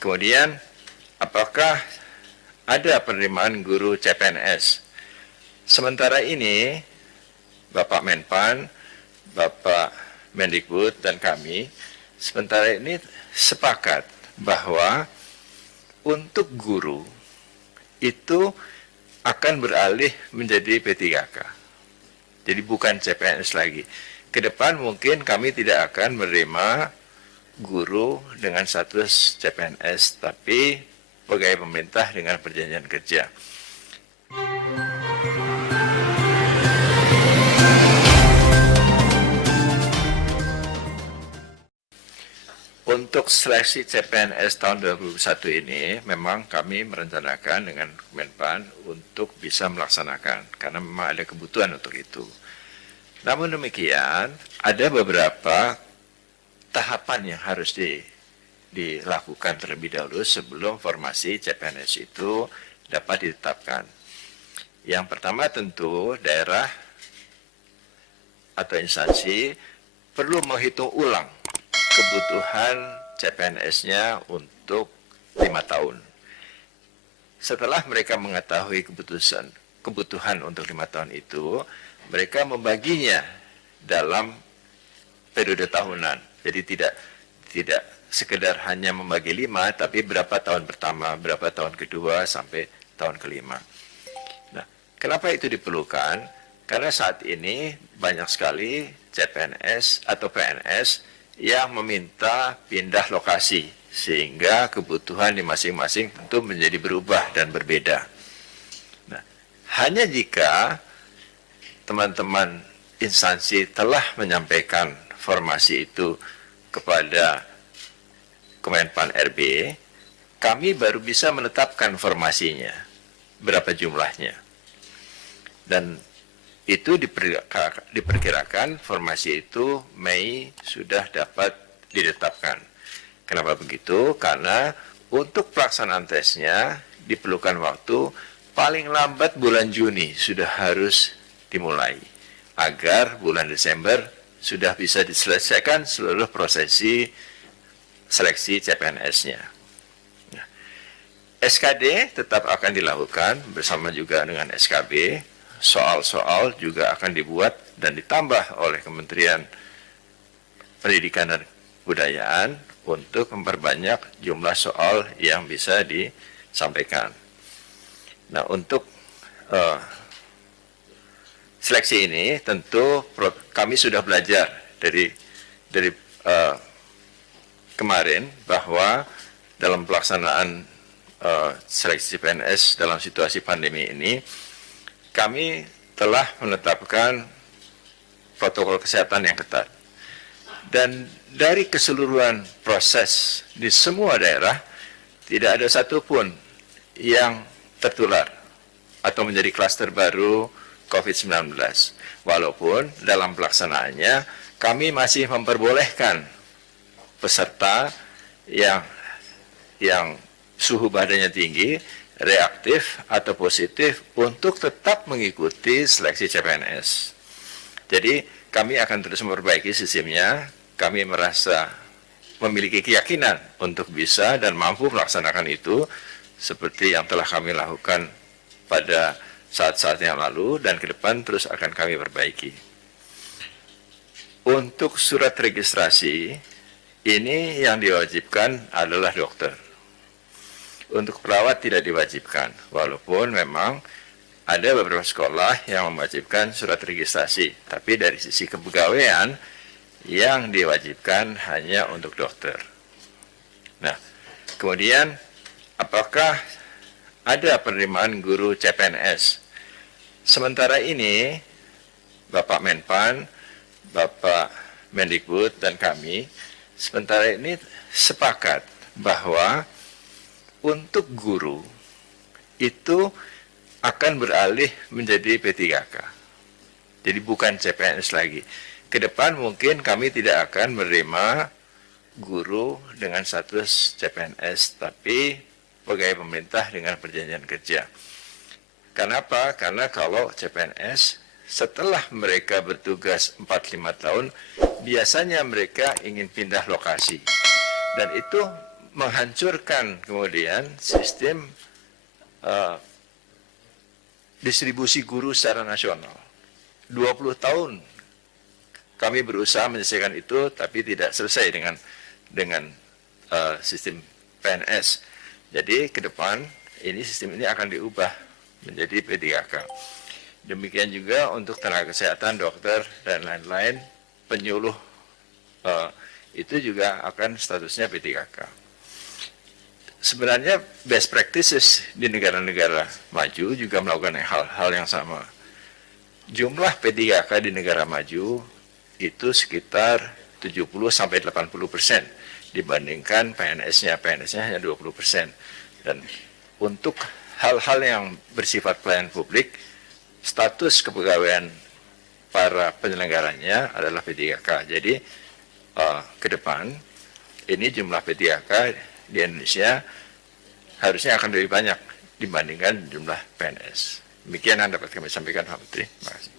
Kemudian, apakah ada penerimaan guru CPNS? Sementara ini, Bapak Menpan, Bapak Mendikbud, dan kami, sementara ini sepakat bahwa untuk guru itu akan beralih menjadi P3K. Jadi bukan CPNS lagi. Ke depan mungkin kami tidak akan menerima guru dengan status CPNS, tapi pegawai pemerintah dengan perjanjian kerja. Untuk seleksi CPNS tahun 2021 ini, memang kami merencanakan dengan Menpan untuk bisa melaksanakan, karena memang ada kebutuhan untuk itu. Namun demikian, ada beberapa tahapan yang harus dilakukan terlebih dahulu sebelum formasi CPNS itu dapat ditetapkan. Yang pertama tentu daerah atau instansi perlu menghitung ulang kebutuhan CPNS-nya untuk 5 tahun. Setelah mereka mengetahui kebutuhan untuk 5 tahun itu, mereka membaginya dalam periode tahunan. Jadi tidak sekedar hanya membagi 5, tapi berapa tahun pertama, berapa tahun kedua, sampai tahun kelima. Nah, kenapa itu diperlukan? Karena saat ini banyak sekali CPNS atau PNS yang meminta pindah lokasi, sehingga kebutuhan di masing-masing tentu menjadi berubah dan berbeda. Nah, hanya jika teman-teman instansi telah menyampaikan formasi itu kepada Kemenpan RB, kami baru bisa menetapkan formasinya, berapa jumlahnya. Dan itu diperkirakan formasi itu Mei sudah dapat ditetapkan. Kenapa begitu? Karena untuk pelaksanaan tesnya diperlukan waktu paling lambat bulan Juni sudah harus dimulai, agar bulan Desember sudah bisa diselesaikan seluruh prosesi seleksi CPNS-nya. Nah, SKD tetap akan dilakukan bersama juga dengan SKB. Soal-soal juga akan dibuat dan ditambah oleh Kementerian Pendidikan dan Kebudayaan untuk memperbanyak jumlah soal yang bisa disampaikan. Nah, untuk seleksi ini tentu kami sudah belajar dari kemarin bahwa dalam pelaksanaan seleksi PNS dalam situasi pandemi ini, kami telah menetapkan protokol kesehatan yang ketat. Dan dari keseluruhan proses di semua daerah, tidak ada satupun yang tertular atau menjadi klaster baru COVID-19. Walaupun dalam pelaksanaannya, kami masih memperbolehkan peserta yang suhu badannya tinggi, reaktif atau positif untuk tetap mengikuti seleksi CPNS. Jadi kami akan terus memperbaiki sistemnya. Kami merasa memiliki keyakinan untuk bisa dan mampu melaksanakan itu seperti yang telah kami lakukan pada saat-saat yang lalu dan ke depan terus akan kami perbaiki. Untuk surat registrasi, ini yang diwajibkan adalah dokter. Untuk perawat tidak diwajibkan, walaupun memang ada beberapa sekolah yang mewajibkan surat registrasi, tapi dari sisi kepegawaian yang diwajibkan hanya untuk dokter. Nah, kemudian apakah ada penerimaan guru CPNS? Sementara ini, Bapak Menpan, Bapak Mendikbud, dan kami, sementara ini sepakat bahwa untuk guru itu akan beralih menjadi P3K. Jadi bukan CPNS lagi. Ke depan mungkin kami tidak akan menerima guru dengan status CPNS, tapi pegawai pemerintah dengan perjanjian kerja. Kenapa? Karena kalau CPNS, setelah mereka bertugas 4-5 tahun, biasanya mereka ingin pindah lokasi. Dan itu menghancurkan kemudian sistem distribusi guru secara nasional. 20 tahun kami berusaha menyelesaikan itu, tapi tidak selesai dengan sistem PNS. Jadi ke depan sistem ini akan diubah menjadi P3K. Demikian juga untuk tenaga kesehatan, dokter dan lain-lain, penyuluh itu juga akan statusnya P3K. Sebenarnya best practices di negara-negara maju juga melakukan hal yang sama. Jumlah P3K di negara maju itu sekitar 70-80% dibandingkan PNS-nya. PNS-nya hanya 20%. Dan untuk hal-hal yang bersifat pelayanan publik, status kepegawaian para penyelenggaranya adalah P3K. Jadi ke depan ini jumlah P3K di Indonesia harusnya akan lebih banyak dibandingkan jumlah PNS. Demikian yang dapat kami sampaikan, Pak Menteri. Terima kasih.